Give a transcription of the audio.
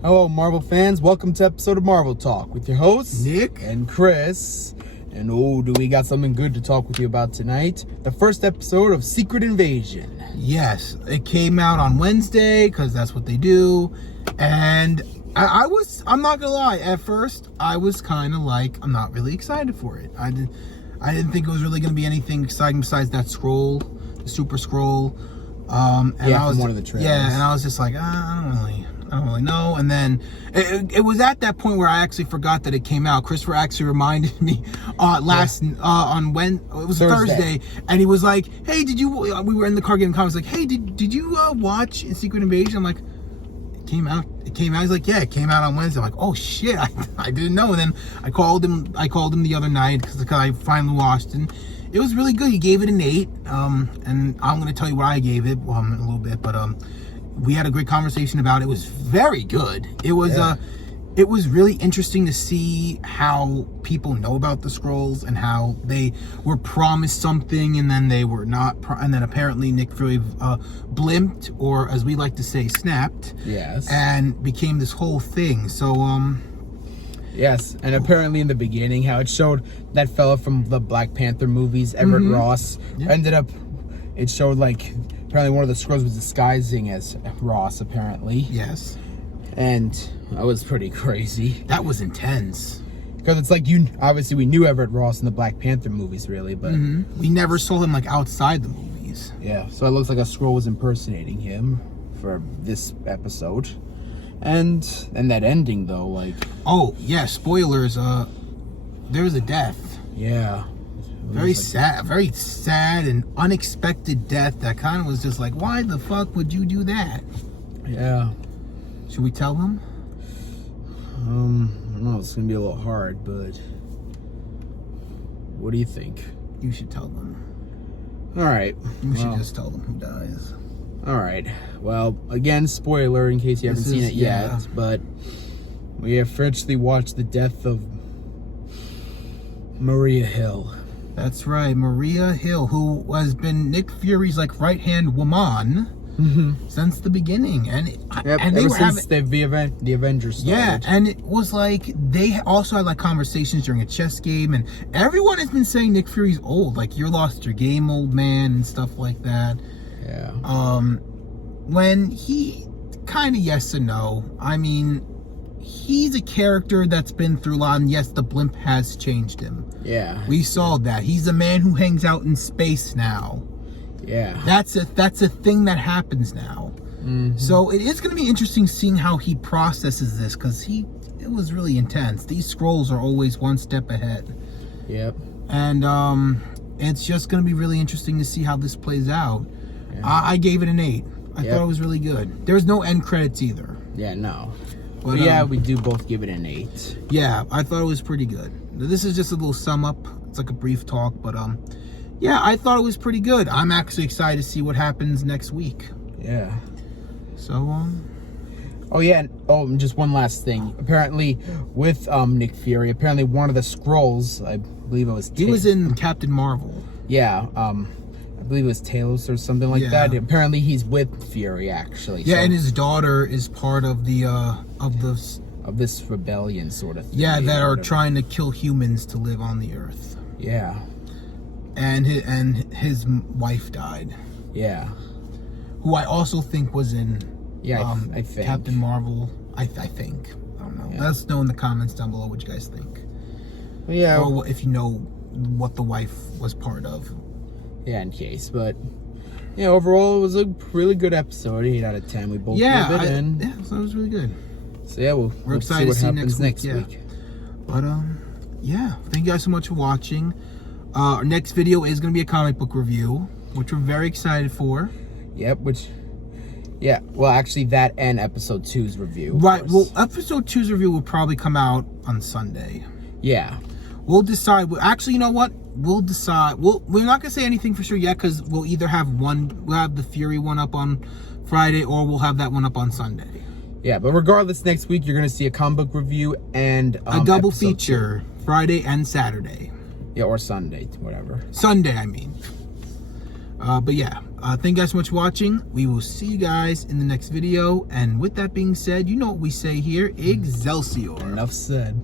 Hello, Marvel fans. Welcome to episode of Marvel Talk with your hosts, Nick and Chris. And do we got something good to talk with you about tonight? The first episode of Secret Invasion. Yes, it came out on Wednesday because that's what they do. And I'm not gonna lie, at first I was kind of like, I'm not really excited for it. I didn't think it was really gonna be anything exciting besides that scroll, the super scroll. And Yeah, I was from one of the trailers. Yeah, and I was just like, I don't really know. And then it was at that point where I actually forgot that it came out. Christopher actually reminded me on when it was Thursday, and he was like, "Hey, did you?" We were in the car getting comments like, "Hey, did you watch Secret Invasion?" I'm like, "It came out." He's like, "Yeah, it came out on Wednesday." I'm like, "Oh shit, I didn't know." And then I called him the other night because I finally watched it. It was really good. He gave it an 8. And I'm gonna tell you what I gave it in a little bit, but we had a great conversation about it. It was very good. It was it was really interesting to see how people know about the scrolls and how they were promised something and then they were not, and then apparently Nick Fury blimped, or as we like to say, snapped. Yes. And became this whole thing. So Yes, and apparently in the beginning, how it showed that fella from the Black Panther movies, Everett Ross, ended up. It showed like apparently one of the Skrulls was disguising as Ross, apparently. yes, And that was pretty crazy. that was intense. Because it's like, obviously we knew Everett Ross in the Black Panther movies, really, but We never saw him like outside the movies. yeah. So it looks like a Skrull was impersonating him for this episode. And that ending, though, like... Oh, yeah, spoilers, there was a death. Yeah. Very sad and unexpected death that kind of was just like, why the fuck would you do that? Yeah. Should we tell them? I don't know, it's gonna be a little hard, but... What do you think? You should tell them. Alright. You should just tell them who dies. Alright. Well, again, spoiler in case you haven't seen it yet, but... We have officially watched the death of... Maria Hill. That's right, Maria Hill, who has been Nick Fury's like right-hand woman since the beginning, and they were since the Avengers started. Yeah, and it was like they also had like conversations during a chess game, and everyone has been saying Nick Fury's old, like you lost your game, old man, and stuff like that. Yeah. When he kind of yes and no. I mean, he's a character that's been through a lot, and yes, the blimp has changed him. Yeah. We saw that. He's a man who hangs out in space now. Yeah. That's a thing that happens now. So it is going to be interesting seeing how he processes this, because it was really intense. These scrolls are always one step ahead. Yep. And it's just going to be really interesting to see how this plays out. Yeah. I gave it an 8. I thought it was really good. There's no end credits either. Yeah, no. But yeah, we do both give it an 8. Yeah, I thought it was pretty good. This is just a little sum up. It's like a brief talk, but yeah, I thought it was pretty good. I'm actually excited to see what happens next week. Yeah. So oh yeah, and just one last thing. Apparently with Nick Fury, apparently one of the Skrulls, I believe it was he was in Captain Marvel. Yeah, I believe it was Talos or something like that. Apparently he's with Fury actually. Yeah, so, and his daughter is part of the of this rebellion sort of thing. Yeah, that are trying to kill humans to live on the earth. Yeah. And his wife died. Yeah. Who I also think was in I think Captain Marvel. I think. I don't know. Yeah. Let us know in the comments down below what you guys think. Yeah. Or if you know what the wife was part of. Yeah, in case. But yeah, overall it was a really good episode. 8 out of 10. We both gave it in. Yeah, so it was really good. So yeah, we're excited to see what to see happens next week. But yeah, thank you guys so much for watching. Our next video is going to be a comic book review, which we're very excited for. Yep, well, actually, that and episode 2's review. Right, well, episode 2's review will probably come out on Sunday. Yeah. We'll decide. Actually, you know what? We'll decide. We're not going to say anything for sure yet, because we'll either have we'll have the Fury one up on Friday, or we'll have that one up on Sunday. Yeah, but regardless, next week you're going to see a comic book review and a double feature, 2. Friday and Saturday. Yeah, or Sunday, whatever. Sunday, I mean. But yeah, Thank you guys so much for watching. We will see you guys in the next video. And with that being said, you know what we say here, Excelsior. Enough said.